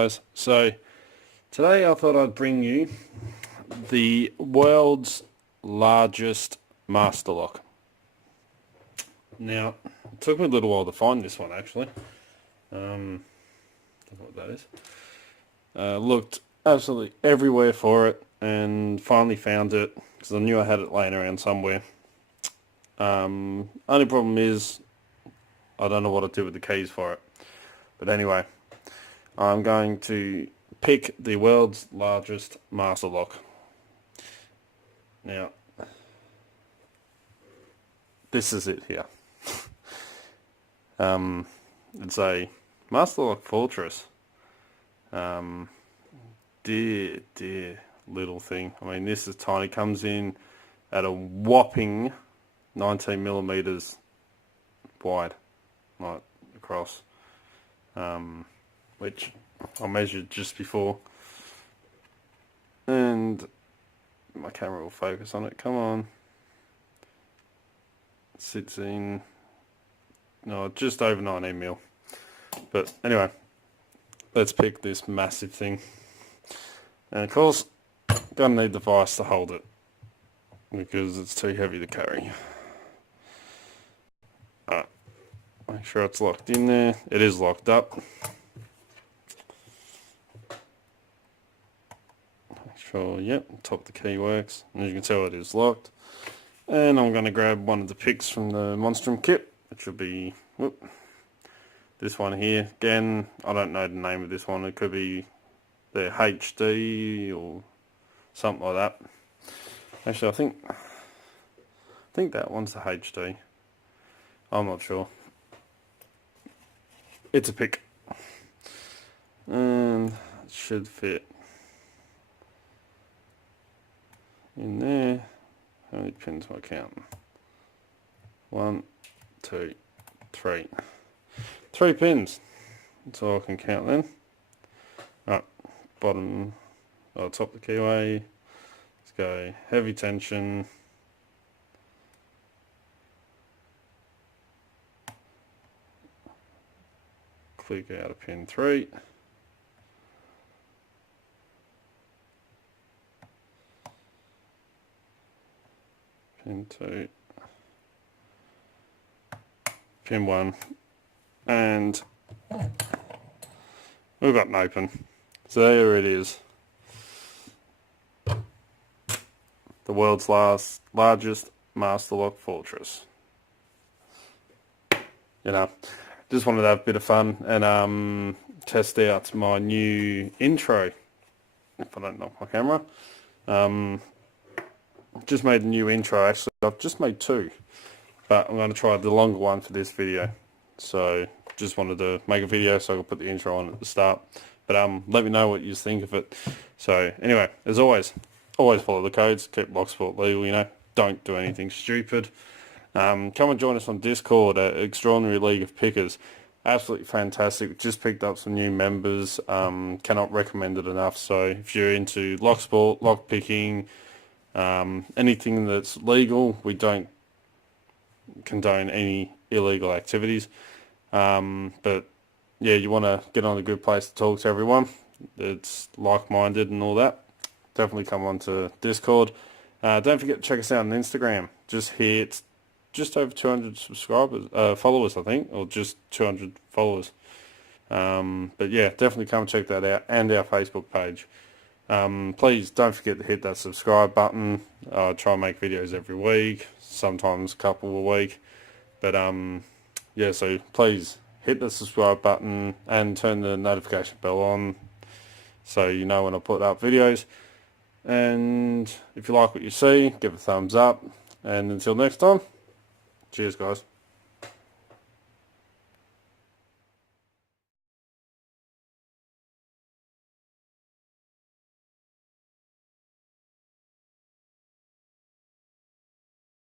Guys, so today I thought I'd bring you the world's largest master lock. Now, it took me a little while to find this one actually. Don't know what that is. Looked absolutely everywhere for it and finally found it because I knew I had it laying around somewhere. Only problem is I don't know what to do with the keys for it. But anyway, I'm going to pick the world's largest master lock. Now, this is it here. It's a master lock fortress. Dear little thing. I mean, this is tiny. Comes in at a whopping 19 millimeters wide, like across, which I measured just before, and my camera will focus on it. Come on. It sits in just over 19 mil. But anyway, let's pick this massive thing. And of course, gonna need the vise to hold it because it's too heavy to carry. Alright, make sure it's locked in there. It is locked up. Make sure, yep, top of the key works. And as you can tell, it is locked. And I'm going to grab one of the picks from the Monstrum kit, which will be this one here. Again, I don't know the name of this one. It could be the HD or something like that. Actually, I think that one's the HD. I'm not sure. It's a pick. And it should fit in there. How many pins am I counting? 1, 2, 3. 3 pins. That's all I can count then. Right, bottom, top of the keyway. Let's go heavy tension. Click out of pin 3. Pin 2. Pin 1. And we've got an open. So there it is. The world's largest master lock fortress. Just wanted to have a bit of fun and test out my new intro. If I don't knock my camera. Just made a new intro. Actually, I've just made 2. But I'm going to try the longer one for this video. So just wanted to make a video so I could put the intro on at the start. But let me know what you think of it. So anyway, as always follow the codes. Keep locksport legal, Don't do anything stupid. Come and join us on Discord at Extraordinary League of Pickers. Absolutely fantastic. Just picked up some new members. Cannot recommend it enough. So if you're into locksport, lock picking, anything that's legal, we don't condone any illegal activities. But yeah, you want to get on a good place to talk to everyone. It's like-minded and all that. Definitely come on to Discord. Don't forget to check us out on Instagram. Just hit just over 200 followers, I think, or just 200 followers. But yeah, definitely come check that out, and our Facebook page. Please don't forget to hit that subscribe button. I try and make videos every week, sometimes a couple a week. But yeah, so please hit the subscribe button and turn the notification bell on so you know when I put up videos. And if you like what you see, give a thumbs up. And until next time, cheers guys.